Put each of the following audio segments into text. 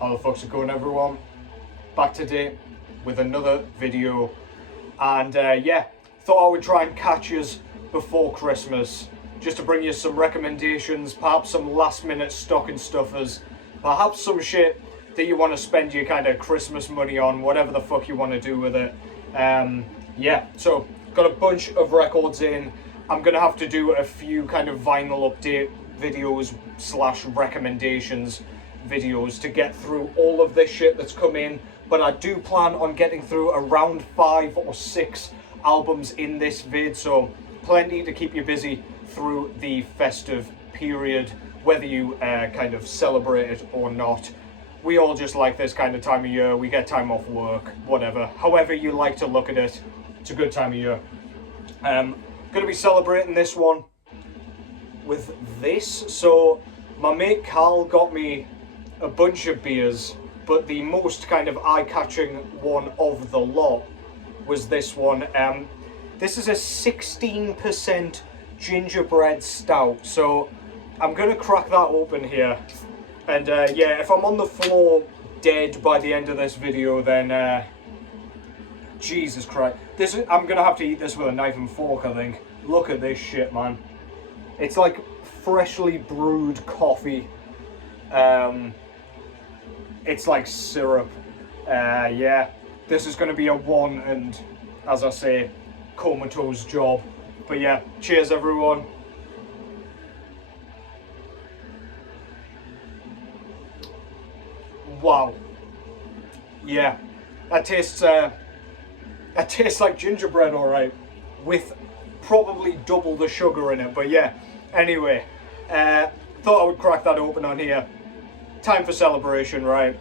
How the fuck's it going, everyone? Back today with another video, and yeah, thought I would try and catch us before Christmas, just to bring you some recommendations, perhaps some last minute stocking stuffers, perhaps some shit that you want to spend your kind of Christmas money on, whatever the fuck you want to do with it. Yeah, so got a bunch of records in. I'm gonna have to do a few kind of vinyl update videos slash recommendations videos to get through all of this shit that's come in, but I do plan on getting through around 5 or 6 albums in this vid, so plenty to keep you busy through the festive period, whether you kind of celebrate it or not. We all just like this kind of time of year. We get time off work, whatever. However you like to look at it, it's a good time of year. Gonna be celebrating this one with this. So my mate Carl got me a bunch of beers, but the most kind of eye-catching one of the lot was this one. This is a 16% gingerbread stout, so I'm gonna crack that open here, and yeah, if I'm on the floor dead by the end of this video, then Jesus Christ, I'm gonna have to eat this with a knife and fork, I think. Look at this shit, man. It's like freshly brewed coffee. It's like syrup. Yeah, this is going to be a one and, as I say, comatose job. But yeah, cheers everyone. Wow. Yeah, that tastes like gingerbread, all right, with probably double the sugar in it. But yeah, anyway, thought I would crack that open on here. Time for celebration, right?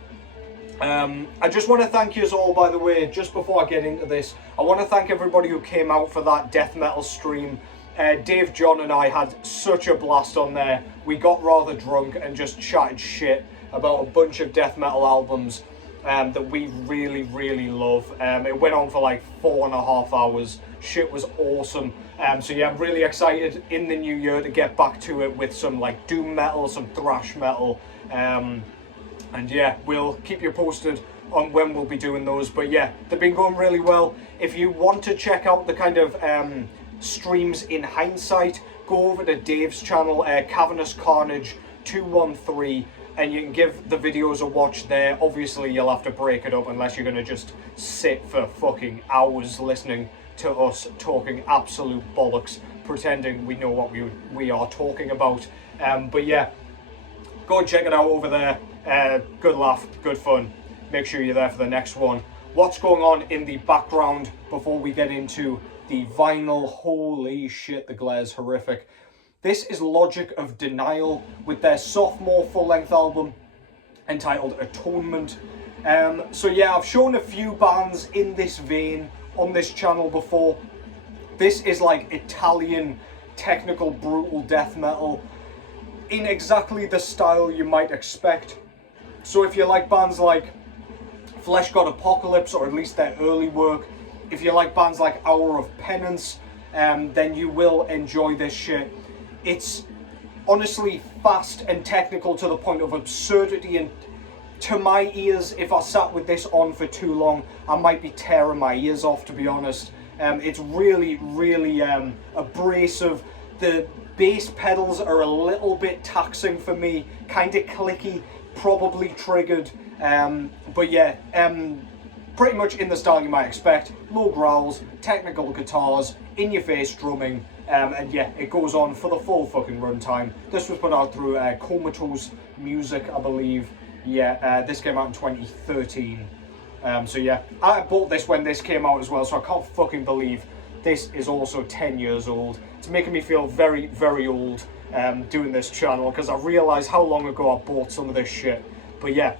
I just want to thank you all, by the way, just before I get into this, I want to thank everybody who came out for that death metal stream. Dave, John and I had such a blast on there. We got rather drunk and just chatted shit about a bunch of death metal albums that we really, really love. It went on for like 4.5 hours. Shit was awesome. So yeah, I'm really excited in the new year to get back to it with some like doom metal, some thrash metal. And yeah, we'll keep you posted on when we'll be doing those. But yeah, they've been going really well. If you want to check out the kind of streams in hindsight, go over to Dave's channel, Cavernous Carnage 213, and you can give the videos a watch there. Obviously, you'll have to break it up unless you're going to just sit for fucking hours listening to us talking absolute bollocks, pretending we know what we are talking about. But yeah, go and check it out over there. Good laugh, good fun. Make sure you're there for the next one. What's going on in the background before we get into the vinyl? Holy shit, the glare's horrific. This is Logic of Denial with their sophomore full-length album entitled Atonement. So yeah, I've shown a few bands in this vein on this channel before. This is like Italian technical brutal death metal in exactly the style you might expect. So if you like bands like Flesh God Apocalypse, or at least their early work, if you like bands like Hour of Penance, then you will enjoy this shit. It's honestly fast and technical to the point of absurdity, and to my ears, if I sat with this on for too long, I might be tearing my ears off, to be honest. It's really, really abrasive. The bass pedals are a little bit taxing for me, kind of clicky, probably triggered, but yeah, pretty much in the style you might expect. Low growls, technical guitars, in-your-face drumming, and yeah, it goes on for the full fucking runtime. This was put out through Comatose Music, I believe. Yeah, this came out in 2013. So yeah, I bought this when this came out as well, so I can't fucking believe this is also 10 years old. It's making me feel very, very old doing this channel, because I realise how long ago I bought some of this shit. But yeah,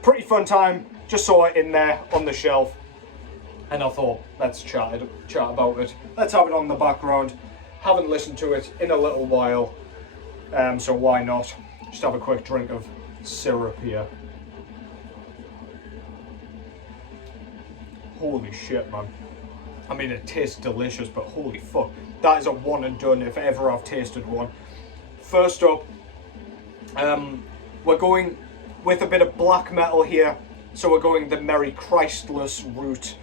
pretty fun time. Just saw it in there on the shelf, and I thought, let's chat about it. Let's have it on the background. Haven't listened to it in a little while, so why not? Just have a quick drink of syrup here. Holy shit, man. I mean, it tastes delicious, but holy fuck. That is a one and done if ever I've tasted one. First up, we're going with a bit of black metal here, so we're going the Merry Christless route.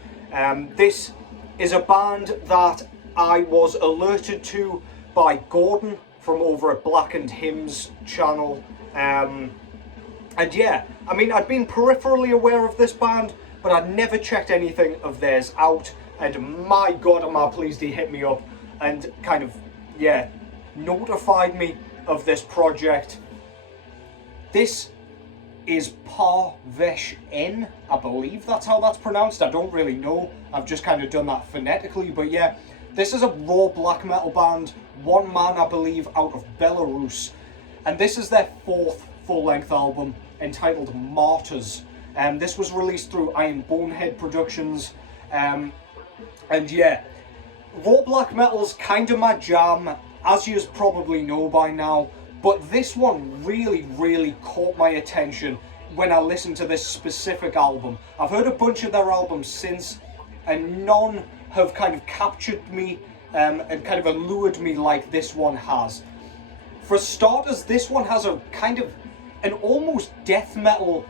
This is a band that I was alerted to by Gordon from over at Blackened Hymns channel. And yeah, I mean, I'd been peripherally aware of this band, but I'd never checked anything of theirs out. And my God, am I pleased he hit me up and kind of, yeah, notified me of this project. This is Vesh En, I believe that's how that's pronounced. I don't really know. I've just kind of done that phonetically, but yeah, this is a raw black metal band, one man, I believe, out of Belarus, and this is their 4th full-length album entitled Martyrs. This was released through Iron Bonehead Productions, and yeah, raw black metal's kind of my jam, as you probably know by now. But this one really caught my attention when I listened to this specific album. I've heard a bunch of their albums since, and none have kind of captured me and kind of allured me like this one has. For starters, this one has a kind of an almost death metal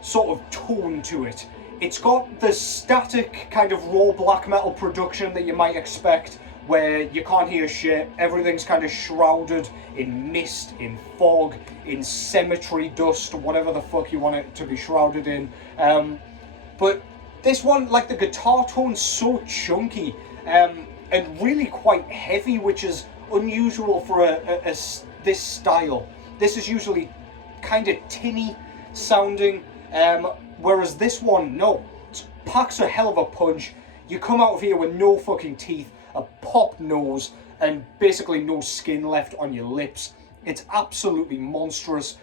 sort of tone to it. It's got the static kind of raw black metal production that you might expect, where you can't hear shit, everything's kind of shrouded in mist, in fog, in cemetery dust, whatever the fuck you want it to be shrouded in. But this one, like, the guitar tone's so chunky and really quite heavy, which is unusual for this style. This is usually kind of tinny sounding, whereas this one, no, it packs a hell of a punch. You come out of here with no fucking teeth, a popped nose, and basically no skin left on your lips. It's absolutely monstrous.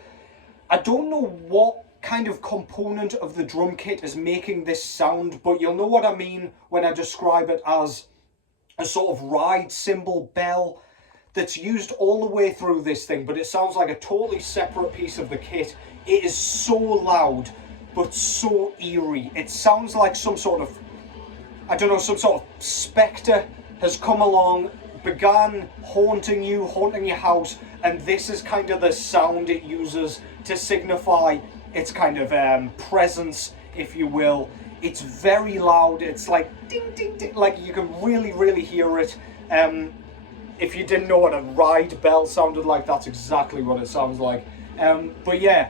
I don't know what kind of component of the drum kit is making this sound, but you'll know what I mean when I describe it as a sort of ride cymbal bell that's used all the way through this thing, but it sounds like a totally separate piece of the kit. It is so loud, but so eerie. It sounds like some sort of, I don't know, some sort of spectre has come along, began haunting your house, and this is kind of the sound it uses to signify its kind of presence, if you will. It's very loud. It's like ding ding ding, like you can really hear it. If you didn't know what a ride bell sounded like, that's exactly what it sounds like. But yeah,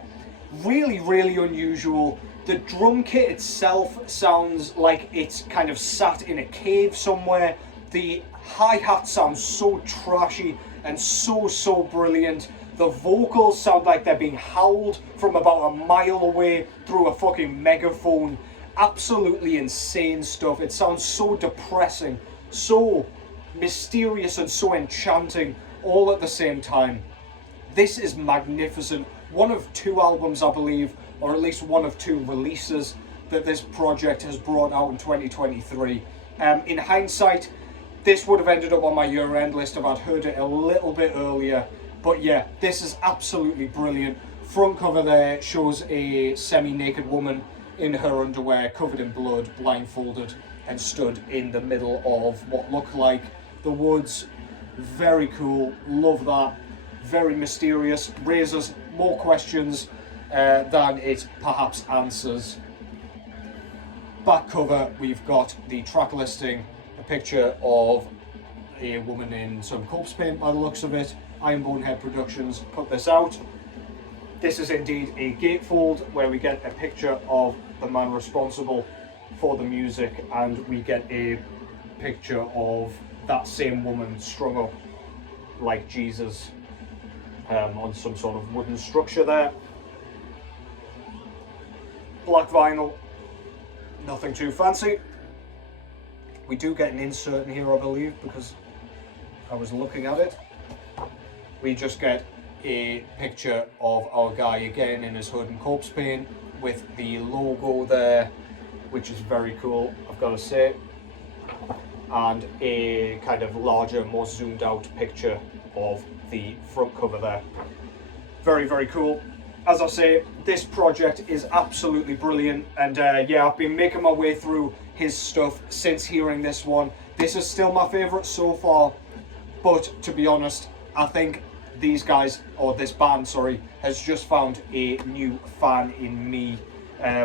really unusual. The drum kit itself sounds like it's kind of sat in a cave somewhere. The hi-hat sounds so trashy and so brilliant. The vocals sound like they're being howled from about a mile away through a fucking megaphone. Absolutely insane stuff. It sounds so depressing, so mysterious and so enchanting all at the same time. This is magnificent. One of 2 albums, I believe, or at least one of 2 releases that this project has brought out in 2023. In hindsight, this would have ended up on my year-end list if I'd heard it a little bit earlier. But yeah, this is absolutely brilliant. Front cover there shows a semi-naked woman in her underwear, covered in blood, blindfolded, and stood in the middle of what looked like the woods. Very cool, love that. Very mysterious, raises more questions than it perhaps answers. Back cover, we've got the track listing, a picture of a woman in some corpse paint by the looks of it. Iron Bonehead Productions put this out. This is indeed a gatefold where we get a picture of the man responsible for the music, and we get a picture of that same woman strung up like Jesus on some sort of wooden structure there. Black vinyl, nothing too fancy. We do get an insert in here, I believe, because I was looking at it. We just get a picture of our guy again in his hood and corpse paint with the logo there, which is very cool, I've got to say, and a kind of larger, more zoomed out picture of the front cover there. Very cool. As I say, this project is absolutely brilliant, and yeah, I've been making my way through his stuff since hearing this one. This is still my favourite so far, but to be honest, I think these guys, or this band, sorry, has just found a new fan in me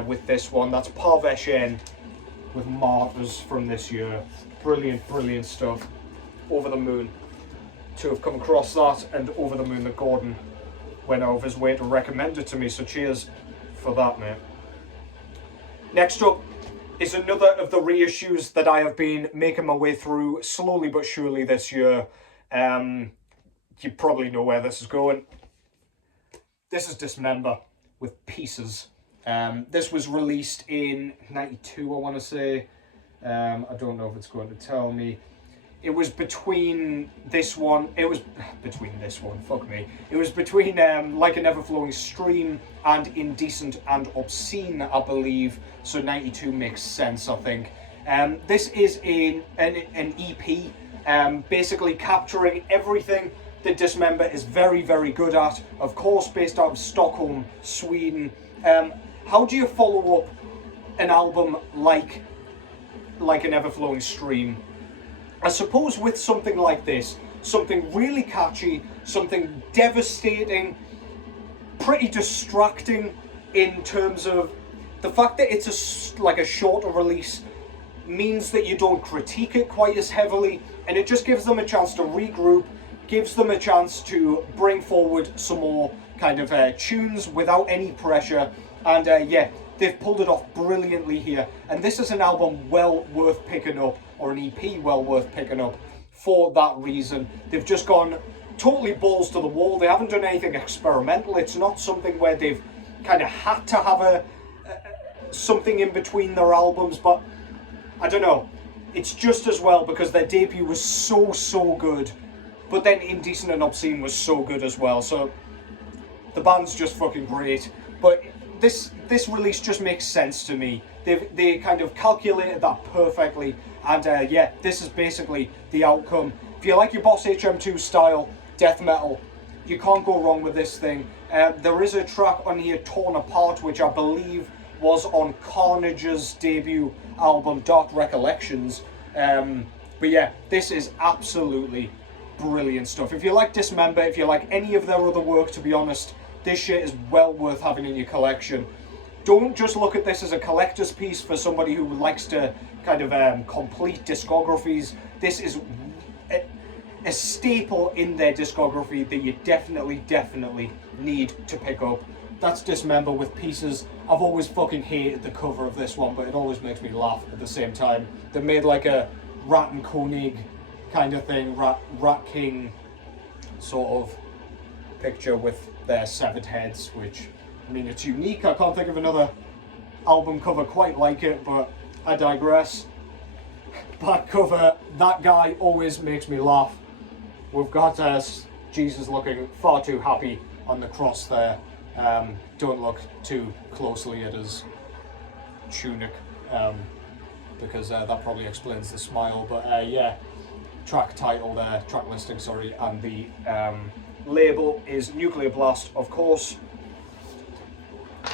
with this one. That's Vesh En with Martyrs from this year. Brilliant, brilliant stuff. Over the moon to have come across that, and over the moon that Gordon went out of his way to recommend it to me, so cheers for that, mate. Next up is another of the reissues that I have been making my way through slowly but surely this year. You probably know where this is going. This is Dismember with Pieces. This was released in 92, I want to say. I don't know if it's going to tell me. It was between this one, fuck me. It was between Like an Ever-Flowing Stream and Indecent and Obscene, I believe. So 92 makes sense, I think. This is an EP, basically capturing everything that Dismember is very, very good at. Of course, based out of Stockholm, Sweden. How do you follow up an album like an Ever-Flowing Stream? I suppose with something like this, something really catchy, something devastating, pretty distracting in terms of the fact that it's a shorter release means that you don't critique it quite as heavily, and it just gives them a chance to regroup, gives them a chance to bring forward some more kind of tunes without any pressure, and yeah, they've pulled it off brilliantly here. And this is an album well worth picking up, or an EP well worth picking up for that reason. They've just gone totally balls to the wall. They haven't done anything experimental. It's not something where they've kind of had to have something in between their albums, but I don't know. It's just as well because their debut was so good, but then Indecent and Obscene was so good as well. So the band's just fucking great. But this release just makes sense to me. They kind of calculated that perfectly, and yeah, this is basically the outcome. If you like your Boss HM2 style death metal, you can't go wrong with this thing. There is a track on here, Torn Apart, which I believe was on Carnage's debut album, Dark Recollections. But yeah, this is absolutely brilliant stuff. If you like Dismember, if you like any of their other work, to be honest, this shit is well worth having in your collection. Don't just look at this as a collector's piece for somebody who likes to kind of complete discographies. This is a staple in their discography that you definitely need to pick up. That's Dismember with Pieces. I've always fucking hated the cover of this one, but it always makes me laugh at the same time. They made like a Rat and Koenig kind of thing, Rat King sort of picture with their severed heads, which, I mean, it's unique. I can't think of another album cover quite like it, but I digress. Back cover, that guy always makes me laugh. We've got Jesus looking far too happy on the cross there. Don't look too closely at his tunic, because that probably explains the smile, but yeah, track title there, track listing, sorry, and the label is Nuclear Blast, of course.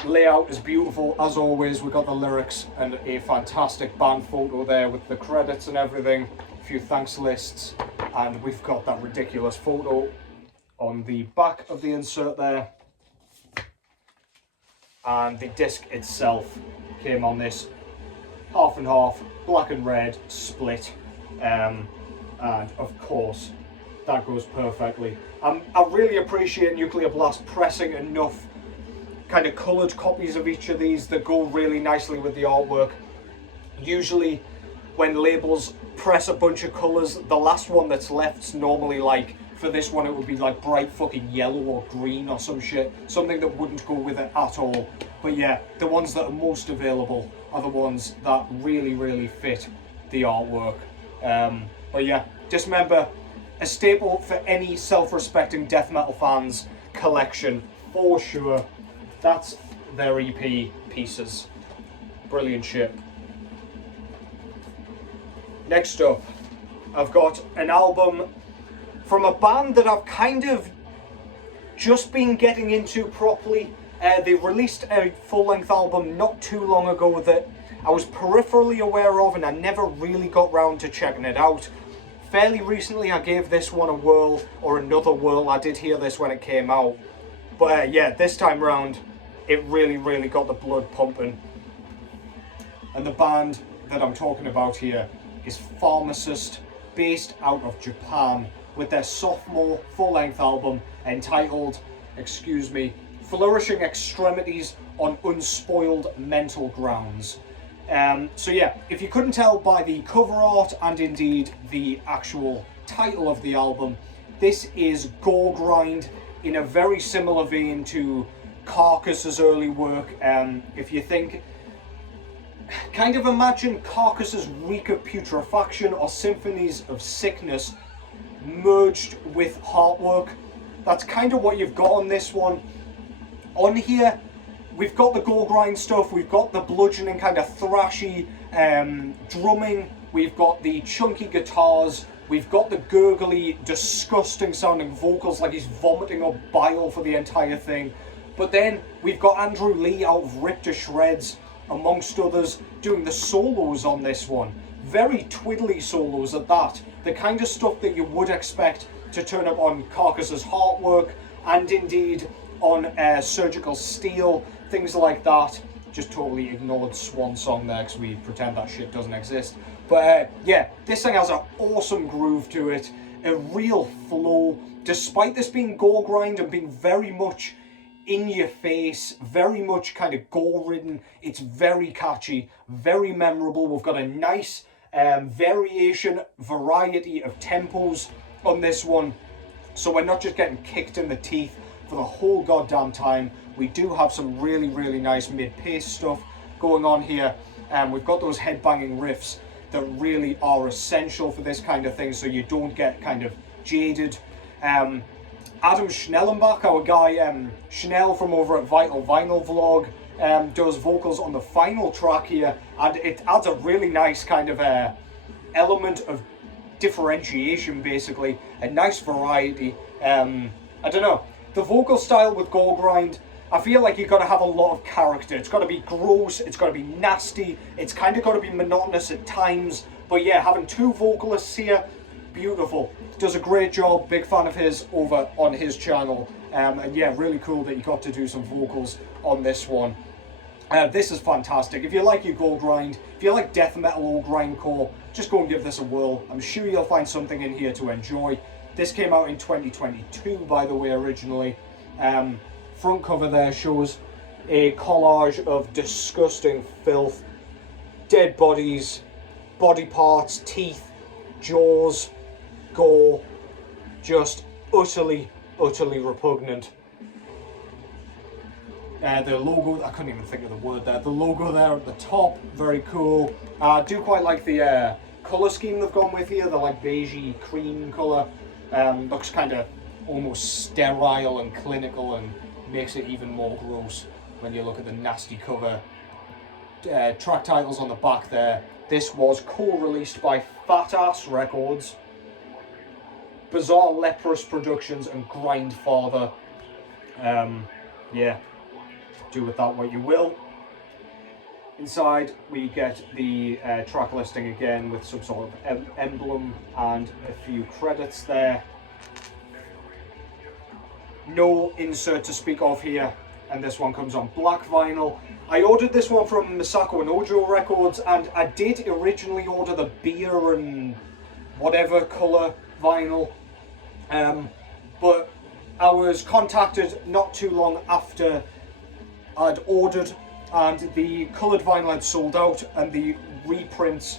Layout is beautiful as always. We've got the lyrics and a fantastic band photo there with the credits and everything, a few thanks lists, and we've got that ridiculous photo on the back of the insert there. And the disc itself came on this half and half, black and red split, and of course that goes perfectly. I really appreciate Nuclear Blast pressing enough kind of coloured copies of each of these that go really nicely with the artwork. Usually when labels press a bunch of colours, the last one that's left's normally like, for this one it would be like bright fucking yellow or green or some shit, something that wouldn't go with it at all. But yeah, the ones that are most available are the ones that really fit the artwork. But yeah, Dismember, a staple for any self-respecting death metal fans collection for sure. That's their EP, Pieces. Brilliant shit. Next up, I've got an album from a band that I've kind of just been getting into properly. They released a full-length album not too long ago that I was peripherally aware of and I never really got round to checking it out. Fairly recently I gave this one a whirl, or another whirl. I did hear this when it came out. But yeah, this time round, it really got the blood pumping. And the band that I'm talking about here is Pharmacist, based out of Japan, with their sophomore full-length album entitled, Flourishing Extremities on Unspoiled Mental Grounds. So yeah, if you couldn't tell by the cover art and indeed the actual title of the album, this is gore grind in a very similar vein to Carcass's early work. If you think, kind of imagine Carcass's Reek of Putrefaction or Symphonies of Sickness merged with Heartwork. That's kind of what you've got on this one. On here, we've got the gore grind stuff, we've got the bludgeoning kind of thrashy drumming, we've got the chunky guitars, we've got the gurgly, disgusting sounding vocals like he's vomiting up bile for the entire thing. But then we've got Andrew Lee out of Ripped to Shreds, amongst others, doing the solos on this one. Very twiddly solos at that. The kind of stuff that you would expect to turn up on Carcass's Heartwork, and indeed on Surgical Steel, things like that. Just totally ignored Swan Song there because we pretend that shit doesn't exist. But yeah, this thing has an awesome groove to it, a real flow, despite this being gore grind and being very much in your face, very much kind of gore ridden. It's very catchy, very memorable. We've got a nice variety of tempos on this one, so we're not just getting kicked in the teeth for the whole goddamn time. We do have some really nice mid-pace stuff going on here, and we've got those headbanging riffs that really are essential for this kind of thing, so you don't get kind of jaded. Adam Schnellenbach, our guy Schnell from over at Vital Vinyl Vlog, does vocals on the final track here, and it adds a really nice kind of element of differentiation, basically, a nice variety. I don't know, the vocal style with gore grind, I feel like you've got to have a lot of character. It's got to be gross, it's got to be nasty, it's kind of got to be monotonous at times, but yeah, having two vocalists here, beautiful. Does a great job, big fan of his over on his channel, and yeah, really cool that you got to do some vocals on this one. This is fantastic. If you like your gore grind, if you like death metal or grindcore, just go and give this a whirl. I'm sure you'll find something in here to enjoy. This came out in 2022, by the way, originally. Front cover there shows a collage of disgusting filth, dead bodies, body parts, teeth, jaws, gore, just utterly repugnant. The logo, I couldn't even think of the word there, the logo there at the top, very cool. I do quite like the colour scheme they've gone with here, the like beigey cream colour. Looks kind of almost sterile and clinical and makes it even more gross when you look at the nasty cover. Track titles on the back there. This was co-released by Fat Ass Records, Bizarre Leprous Productions and Grindfather. Yeah, do with that what you will. Inside we get the track listing again with some sort of emblem and a few credits there. No insert to speak of here, and this one comes on black vinyl. I ordered this one from Misako and Ojo Records, and I did originally order the beer and whatever colour vinyl, but I was contacted not too long after I'd ordered, and the coloured vinyl had sold out, and the reprints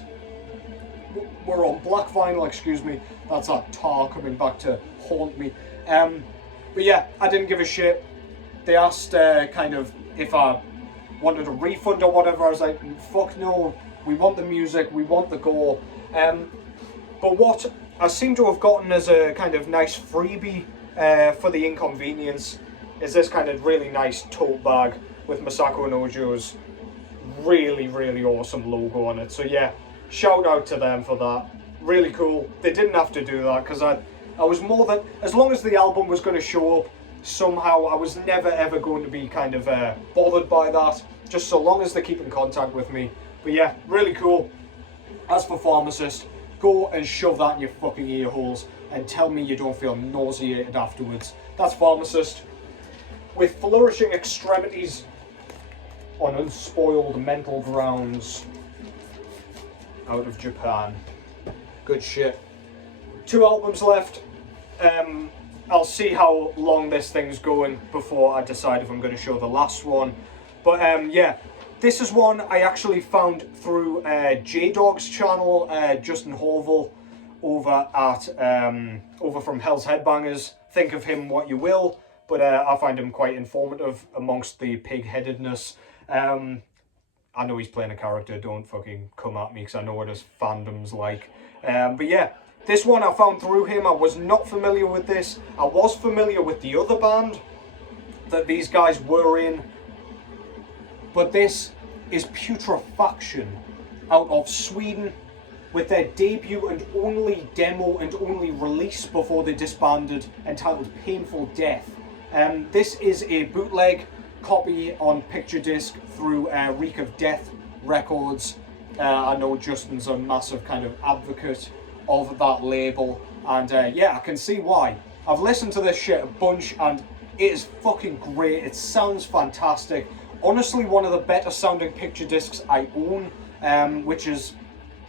were on black vinyl, excuse me. That's that tar coming back to haunt me. But yeah, I didn't give a shit. They asked kind of if I wanted a refund or whatever. I was like, fuck no, we want the music, we want the gore. But what I seem to have gotten as a kind of nice freebie for the inconvenience is this kind of really nice tote bag with Misako and Ojo's really awesome logo on it. So yeah, shout out to them for that. Really cool. They didn't have to do that, because I was more than, as long as the album was going to show up somehow, I was never ever going to be kind of bothered by that, just so long as they keep in contact with me. But yeah, really cool. As for Pharmacist, go and shove that in your fucking ear holes and tell me you don't feel nauseated afterwards. That's Pharmacist. With Flourishing Extremities on Unspoiled Mental Grounds out of Japan. Good shit. 2 albums left. I'll see how long this thing's going before I decide if I'm going to show the last one. But yeah, this is one I actually found through J-Dog's channel, Justin Horville, over from Hell's Headbangers. Think of him what you will, but I find him quite informative amongst the pig-headedness. I know he's playing a character, don't fucking come at me because I know what his fandom's like. But yeah, this one I found through him. I was not familiar with this. I was familiar with the other band that these guys were in, but this is Putrefaction out of Sweden with their debut and only demo and only release before they disbanded, entitled Painful Death. This is a bootleg copy on picture disc through Reek of Death Records. I know Justin's a massive kind of advocate of that label, and yeah, I can see why. I've listened to this shit a bunch and it is fucking great. It sounds fantastic. Honestly, one of the better sounding picture discs I own, which is,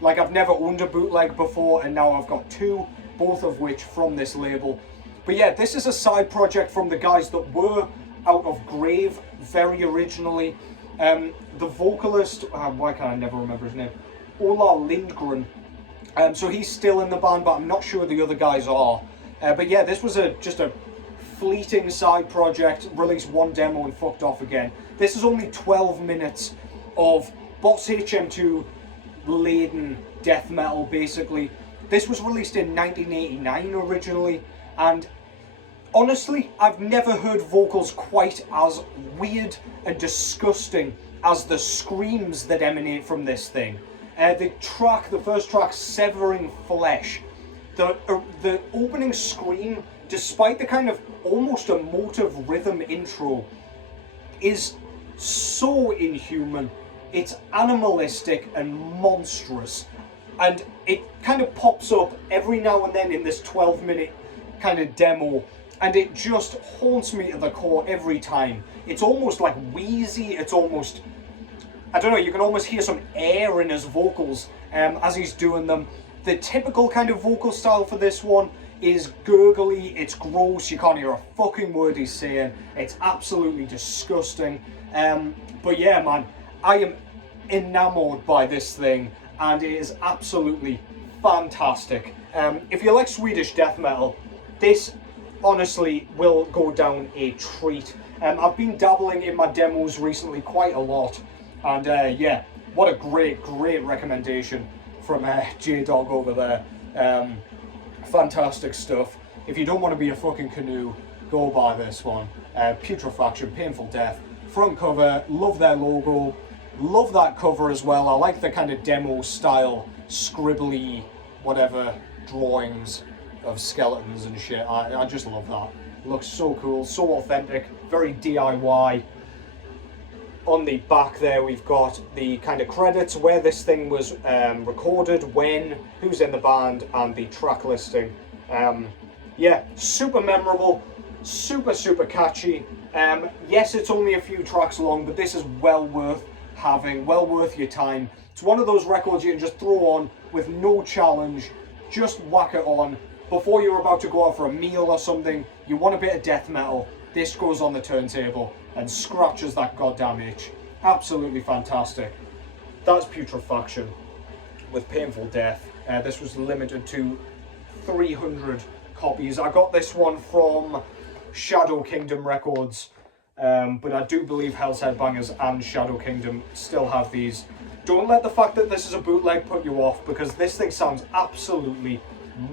like, I've never owned a bootleg before, and now I've got 2, both of which from this label. But yeah, this is a side project from the guys that were out of Grave very originally. The vocalist, why can I never remember his name? Ola Lindgren. So he's still in the band, but I'm not sure the other guys are. But yeah, this was just a fleeting side project, released 1 demo and fucked off again. This is only 12 minutes of Boss HM2 laden death metal, basically. This was released in 1989 originally, and honestly, I've never heard vocals quite as weird and disgusting as the screams that emanate from this thing. The first track, Severing Flesh, the opening scream, despite the kind of almost emotive rhythm intro, is so inhuman. It's animalistic and monstrous, and it kind of pops up every now and then in this 12-minute kind of demo, and it just haunts me to the core every time. It's almost like wheezy, it's almost, I don't know, you can almost hear some air in his vocals as he's doing them. The typical kind of vocal style for this one is gurgly, it's gross, you can't hear a fucking word he's saying, it's absolutely disgusting. But yeah, man, I am enamored by this thing, and it is absolutely fantastic. If you like Swedish death metal, this honestly will go down a treat. I've been dabbling in my demos recently quite a lot, and yeah, what a great recommendation from J-Dog over there. Fantastic stuff. If you don't want to be a fucking canoe, go buy this one. Putrefaction, Painful Death. Front cover, love their logo. Love that cover as well. I like the kind of demo style, scribbly, whatever, drawings of skeletons and shit. I just love that. It looks so cool, so authentic, very DIY. On the back there we've got the kind of credits, where this thing was recorded, when, who's in the band, and the track listing. Yeah, super memorable, super catchy. Yes, it's only a few tracks long, but this is well worth having, well worth your time. It's one of those records you can just throw on with no challenge, just whack it on. Before you're about to go out for a meal or something, you want a bit of death metal, this goes on the turntable and scratches that goddamn itch. Absolutely fantastic. That's Putrefaction with Painful Death. This was limited to 300 copies. I got this one from Shadow Kingdom Records, but I do believe Hell's Headbangers and Shadow Kingdom still have these. Don't let the fact that this is a bootleg put you off, because this thing sounds absolutely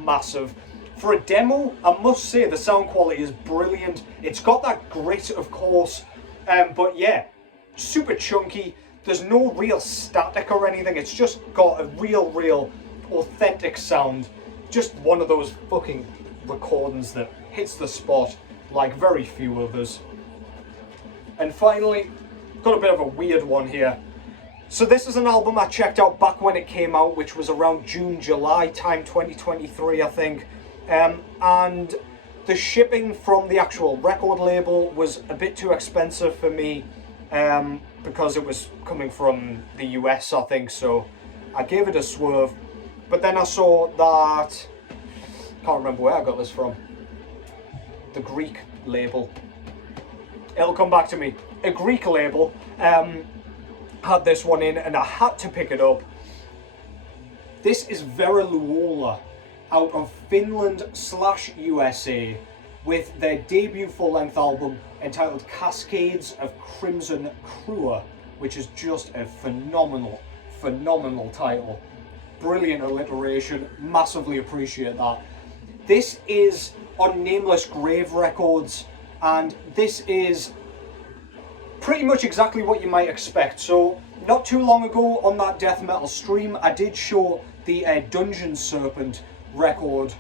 massive. For a demo, I must say the sound quality is brilliant. It's got that grit, of course, but yeah, super chunky. There's no real static or anything. It's just got a real authentic sound. Just one of those fucking recordings that hits the spot like very few others. And finally, got a bit of a weird one here. So this is an album I checked out back when it came out, which was around June, July time 2023, I think. And the shipping from the actual record label was a bit too expensive for me because it was coming from the US, I think, so I gave it a swerve. But then I saw that, can't remember where I got this from, the Greek label. It'll come back to me. A Greek label had this one in and I had to pick it up. This is Veriluola out of Finland/USA with their debut full-length album entitled Cascades of Crimson Cruor, which is just a phenomenal title. Brilliant alliteration, massively appreciate that. This is on Nameless Grave Records, and this is pretty much exactly what you might expect. So not too long ago on that death metal stream, I did show the Dungeon Serpent record,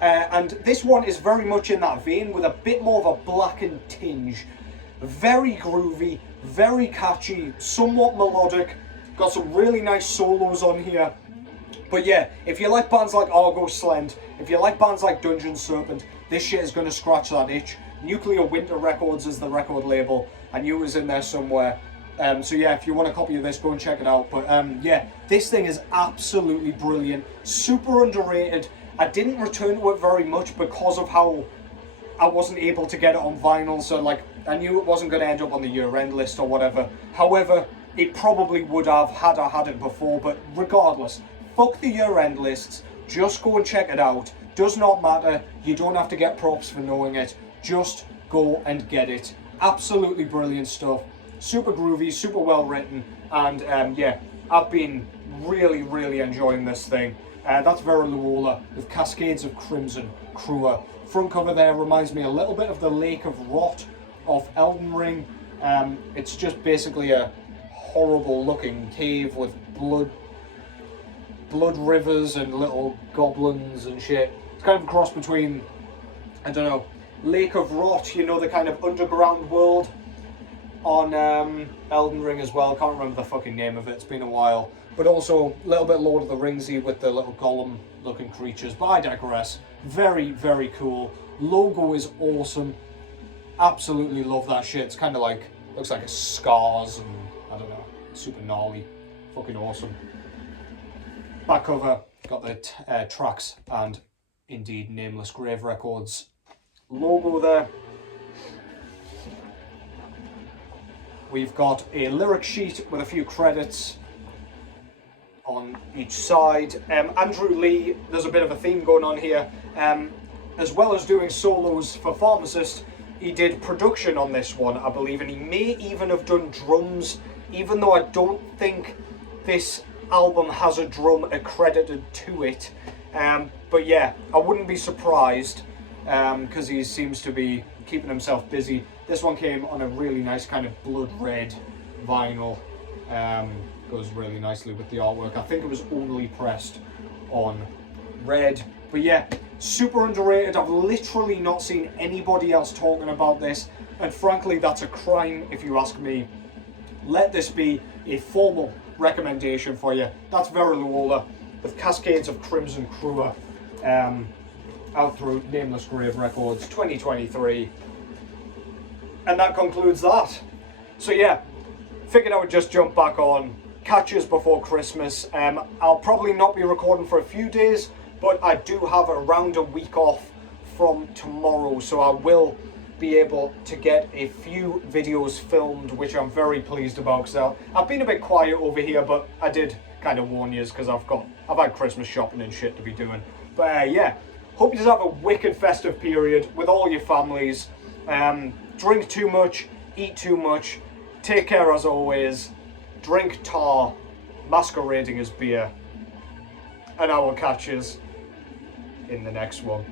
and this one is very much in that vein with a bit more of a blackened tinge. Very groovy, very catchy, somewhat melodic, got some really nice solos on here. But yeah, if you like bands like Argo Slend, if you like bands like Dungeon Serpent, this shit is going to scratch that itch. Nuclear Winter Records is the record label. I knew it was in there somewhere. So yeah, if you want a copy of this, go and check it out. But yeah, this thing is absolutely brilliant. Super underrated. I didn't return to it very much because of how I wasn't able to get it on vinyl. So like, I knew it wasn't going to end up on the year-end list or whatever. However, it probably would have had I had it before. But regardless, fuck the year-end lists. Just go and check it out. Does not matter. You don't have to get props for knowing it. Just go and get it. Absolutely brilliant stuff. Super groovy, super well written, and yeah, I've been really enjoying this thing. That's Veriluola with Cascades of Crimson Cruor. Front cover there reminds me a little bit of the Lake of Rot of Elden Ring. It's just basically a horrible looking cave with blood rivers and little goblins and shit. It's kind of a cross between, I don't know, Lake of Rot, you know, the kind of underground world on Elden Ring as well. Can't remember the fucking name of it, it's been a while. But also a little bit Lord of the Ringsy with the little golem looking creatures. But I digress. Very cool. Logo is awesome. Absolutely love that shit. It's kind of like, looks like a scars and I don't know, super gnarly. Fucking awesome. Back cover, got the tracks and indeed Nameless Grave Records logo there. We've got a lyric sheet with a few credits on each side. Andrew Lee, there's a bit of a theme going on here. As well as doing solos for Pharmacist, he did production on this one, I believe, and he may even have done drums, even though I don't think this album has a drum accredited to it. But yeah, I wouldn't be surprised, because he seems to be keeping himself busy. This one came on a really nice kind of blood red vinyl. Goes really nicely with the artwork. I think it was only pressed on red. But yeah, super underrated. I've literally not seen anybody else talking about this, and frankly that's a crime if you ask me. Let this be a formal recommendation for you. That's Veriluola with Cascades of Crimson Cruor, out through Nameless Grave Records 2023. And that concludes that. So yeah, figured I would just jump back on, catch us before Christmas. I'll probably not be recording for a few days, but I do have around a week off from tomorrow, so I will be able to get a few videos filmed, which I'm very pleased about, because I've been a bit quiet over here, but I did kind of warn you because I've had Christmas shopping and shit to be doing. But yeah, hope you just have a wicked festive period with all your families. Drink too much, eat too much, take care as always, drink tar, masquerading as beer, and I will catch you in the next one.